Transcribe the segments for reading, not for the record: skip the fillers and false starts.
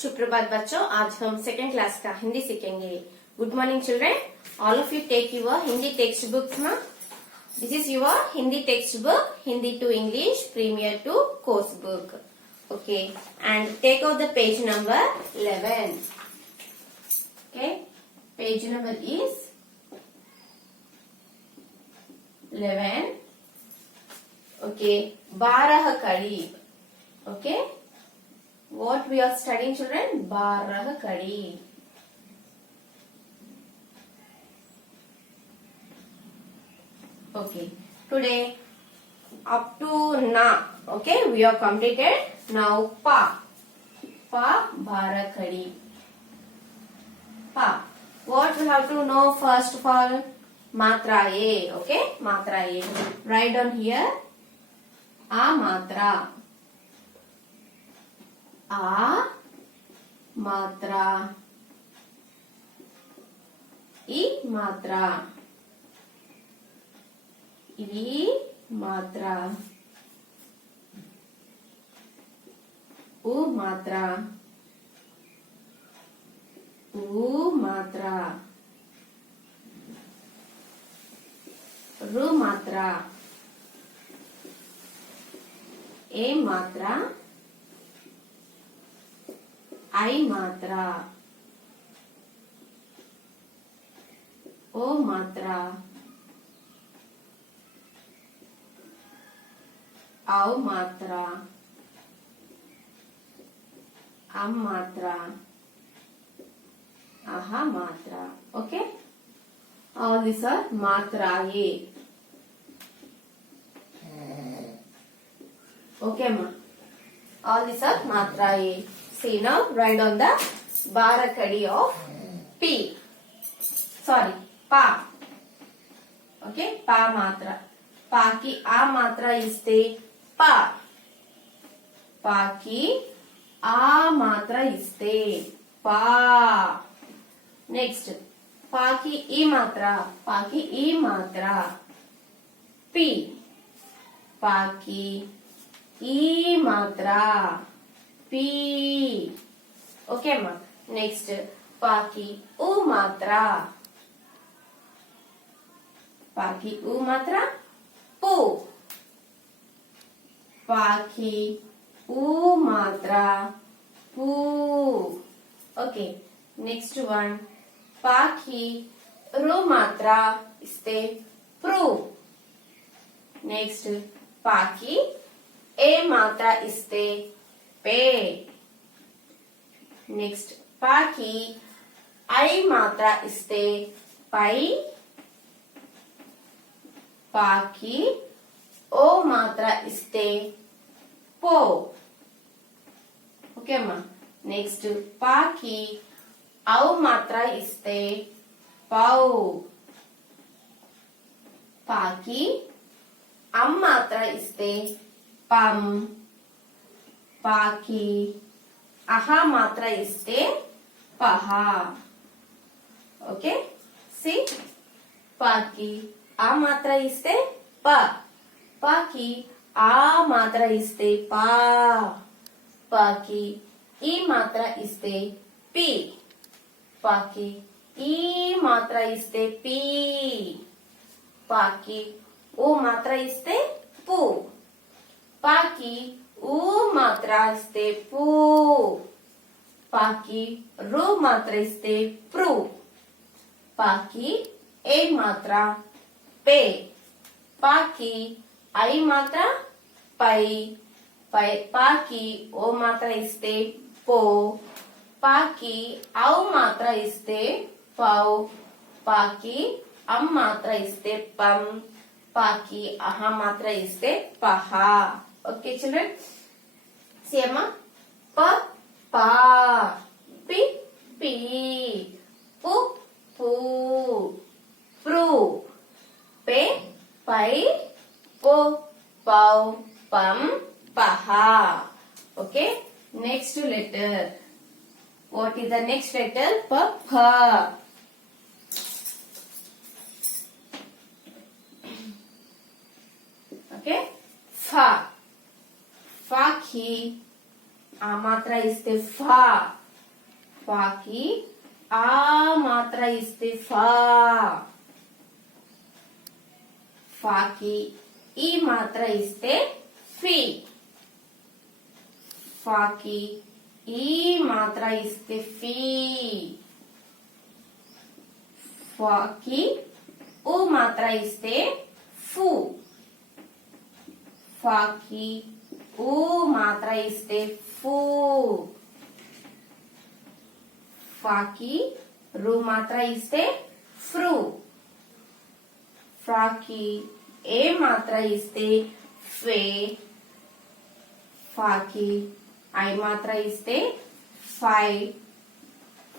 सुप्रभात बच्चों, आज हम सेकेंड क्लास का हिंदी सीखेंगे। Good morning children, all of you take your Hindi text book ना। This is your Hindi text book, Hindi to English premier two course book. Okay, and take out the page number 11. Okay, page number is 11. Okay, 12 कड़ी. Okay, what we are studying children? 12 कड़ी. Okay, today up to na. Okay, we are completed. Now pa 12 kadi. Pa. What we have to know first of all? Matra A. Okay, matra A. Write down here. A matra. A matra. I matra. I matra. U matra. U matra. Ru matra. A matra. I matra. O matra. Au matra. Am matra. Aha matra. Okay, all these are matra A. Okay ma, all these are matra A. See, now write on the barakadi of P. Sorry, pa. Okay, pa matra. Pa ki a matra iste pa. Pa ki a matra iste pa. Next, pa ki i matra. Pa ki i matra P. Pa ki i matra P. Okay ma. Next, pa ki u matra. Pa ki u matra pu. Pa ki u matra pu. Okay, next one. Pa ki ru matra iste pru. Next, pa ki a matra iste pe. Next, pa ki I matra iste pai. Pa ki o matra iste po. Okay ma. Next, pa ki au matra iste pau. Pa ki am matra iste pam. Pa ki aha matra iste paha. Okay, see, pa ki a matra iste pa. Pa ki a matra iste pa. Pa ki i matra iste pi. Pa ki i matra iste pi. Pa ki u matra iste pu. Pa ki u matra iste pu. Pa ki ru matra iste pru. Pa ki a matra pe. Pa ki I matra pai. Pa ki o matra iste po. Pa ki au matra iste pau. Pa ki am matra iste pam. Pa ki aha matra iste paha. Okay children, see ma. Pa pa. Pi pi. Pu pu. Pru. Pe pai. Po pau pam paha. Okay, next letter. What is the next letter? Pa pha. Okay, fa. Fa ki a matra iste fa. ఫాకి ఆ మాత్ర ఇస్తే ఫా. ఫాకి ఈ మాత్ర ఇస్తే fee. ఫాకి ఈ మాత్ర ఇస్తే ఫీ. ఫాకి ఊ మాత్ర ఇస్తే ఫు. ఫాకి ఊ మాత్ర ఇస్తే ఫూ. ఫాకి రు మాత్ర ఇస్తే ఫ్రూ. ఫాకి ఏ మాత్ర ఇస్తే ఫే. ఫాకి ఐ మాత్ర ఇస్తే ఫై.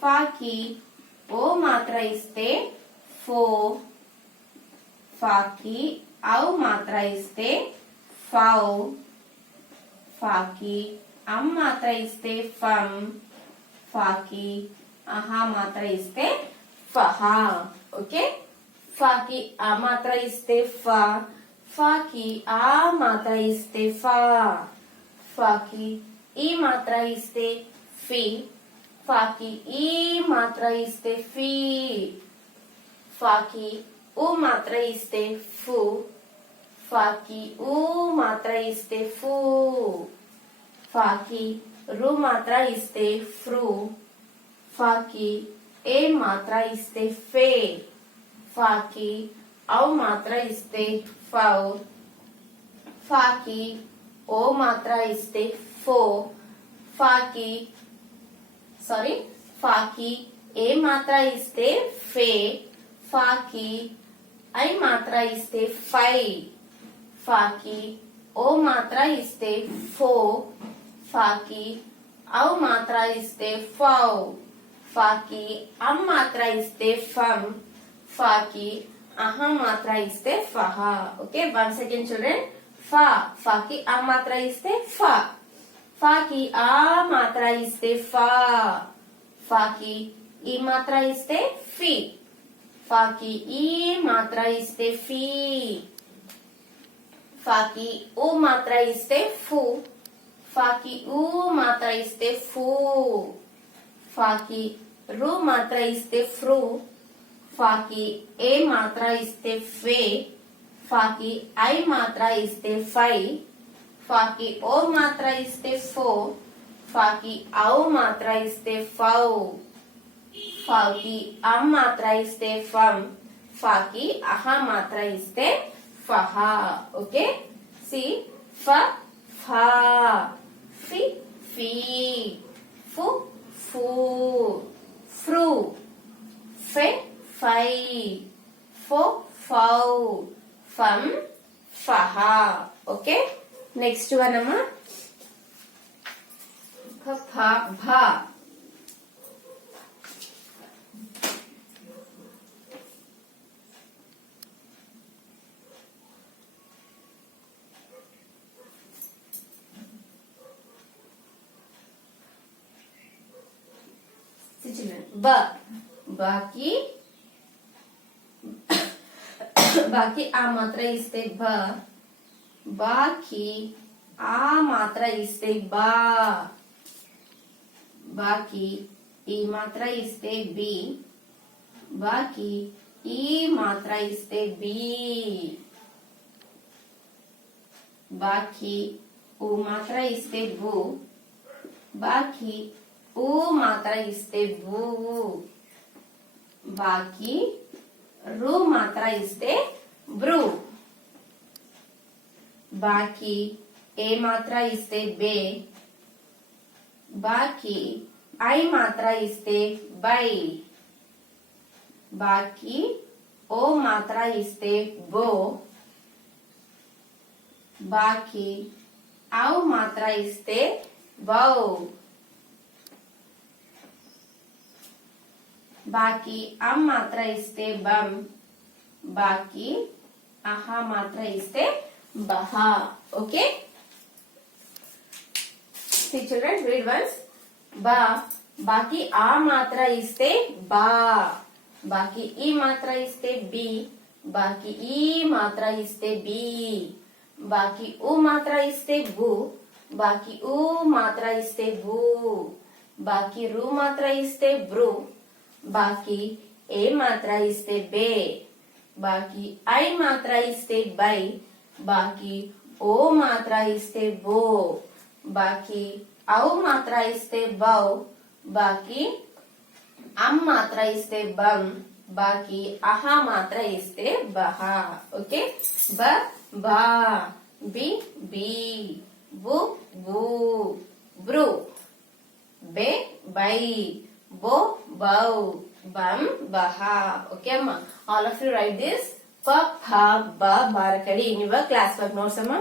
ఫాకి ఓ మాత్ర ఇస్తే ఫో. ఫాకి ఔ మాత్ర ఇస్తే ఫౌ. ఫాకి అమ్ మాత్ర ఇస్తే ఫమ్. ఫాకి అహా మాత్ర ఇస్తే ఫహా. ఓకే, ఫాకి ఆ మాత్ర ఇస్తే ఫా. ఫాకి ఆ మాత్ర ఇస్తే ఫా. ఫాకి ఈ మాత్ర ఇస్తే ఫీ. ఫాకి ఈ మాత్ర ఇస్తే ఫీ. ఫాకి ఊ మాత్ర ఇస్తే ఫు. ఫాకి ఊ మాత్ర ఇస్తే ఫూ. ఫాకి రు మాత్ర ఇస్తే ఫ్రూ. ఫాకి ఏ మాత్ర ఇస్తే ఫే. ఫాకి ఔ మాత్ర ఇస్తే ఫౌ. ఫాకి ఓ మాత్ర ఇస్తే ఫో. ఫాకి ఫాకి ఏ మాత్ర ఇస్తే ఫే. ఫాకి ఐ మాత్ర ఇస్తే ఫై. ఫాకి ఓ మాత్ర ఇస్తే ఫో. ఫాకి ఔ మాత్ర ఇస్తే ఫౌ. ఫాకి అమ్ మాత్ర ఇస్తే ఫమ్. ఫాకి అహ మాత్ర ఇస్తే ఫహా. Okay, once again children. ఫా ఫాకి ఆ మాత్ర ఇస్తే ఫా. ఫాకి ఆ మాత్ర ఇస్తే ఫా. ఫాకి ఈ మాత్ర ఇస్తే ఫీ. ఫాకి ఈ మాత్ర ఇస్తే ఫీ. ఫాకి ఊ మాత్ర ఇస్తే ఫు. ఫాకి ఊ మాత్ర ఇస్తే ఫూ. ఫాకి రు మాత్ర ఇస్తే ఫ్రూ. ఫాకి ఏ మాత్ర ఇస్తే ఫే. ఫాకి ఐ మాత్ర ఇస్తే ఫై. ఫాకి ఓ మాత్ర ఇస్తే ఫో. ఫాకి ఔ మాత్ర ఇస్తే ఫౌ. ఫాకి అమ్ మాత్ర ఇస్తే ఫమ్. ఫాకి అహ మాత్ర ఇస్తే ఫహా. ఓకే, సి ఫ ఫా. ఫి ఫీ. ఫు ఫూ. ఫ్రూ. ఫె ఫై. ఫో ఫౌ. ఫమ్ ఫహా. ఓకే, నెక్స్ట్ వన్ అమ్మా ఫ భా. బ బాకి బాకి ఆ మాత్ర ఇస్తే బ. బాకి ఆ మాత్ర ఇస్తే బా. బాకి ఈ మాత్ర ఇస్తే బి. బాకి ఈ మాత్ర ఇస్తే బి. బాకి ఊ మాత్ర ఇస్తే బు. బాకి ఊ మాత్ర ఇస్తే బూ. బాకి రు మాత్ర ఇస్తే బ్రూ. బాకి ఏ మాత్ర ఇస్తే బే. బాకి ఐ మాత్ర ఇస్తే బై. బాకి ఓ మాత్ర ఇస్తే బో. బాకి ఔ మాత్ర ఇస్తే బౌ. బాకి అమ్ మాత్ర ఇస్తే బమ్. బాకి అహా మాత్ర ఇస్తే బహా. Okay, see children, read once. బా బాకి ఆ మాత్ర ఇస్తే బా. బాకి ఈ మాత్ర ఇస్తే బి. బాకి ఈ మాత్ర ఇస్తే బి. బాకి ఊ మాత్ర ఇస్తే బు. బాకి ఊ మాత్ర ఇస్తే బూ. బాకి రు మాత్ర ఇస్తే బ్రు, బాకి ఏ మాత్ర ఇస్తే బే, బాకి ఐ మాత్ర ఇస్తే బై, బాకి ఓ మాత్ర ఇస్తే బో, బాకి ఔ మాత్ర ఇస్తే బౌ, బాకి అమ్ మాత్ర ఇస్తే బం, బాకి అహా మాత్ర ఇస్తే బహా. ఓకే, బ బా, బి బి, బు బూ, బ్రు, బే బై, బో బౌ, bum baha. Okay amma, all of you write this pa pha ba barakadi in your class work notes amma.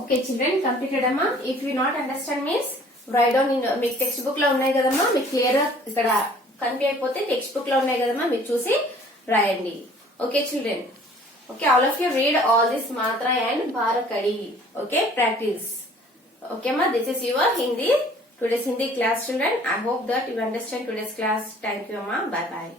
Okay children, completed అమ్మా. If you not understand means write down in, మీకు text book లో ఉన్నాయి కదమ్మా, మీకు clear గా ఇక్కడ confuse అయిపోతే text book లో ఉన్నాయి కదమ్మా, మీరు చూసి రాయండి. Okay children, okay, all of you read all this మాత్ర అండ్ బారకడి. Okay, practice. ఓకే అమ్మా, this is your Hindi, today's Hindi class children. I hope that you understand today's class. Thank you amma, bye bye.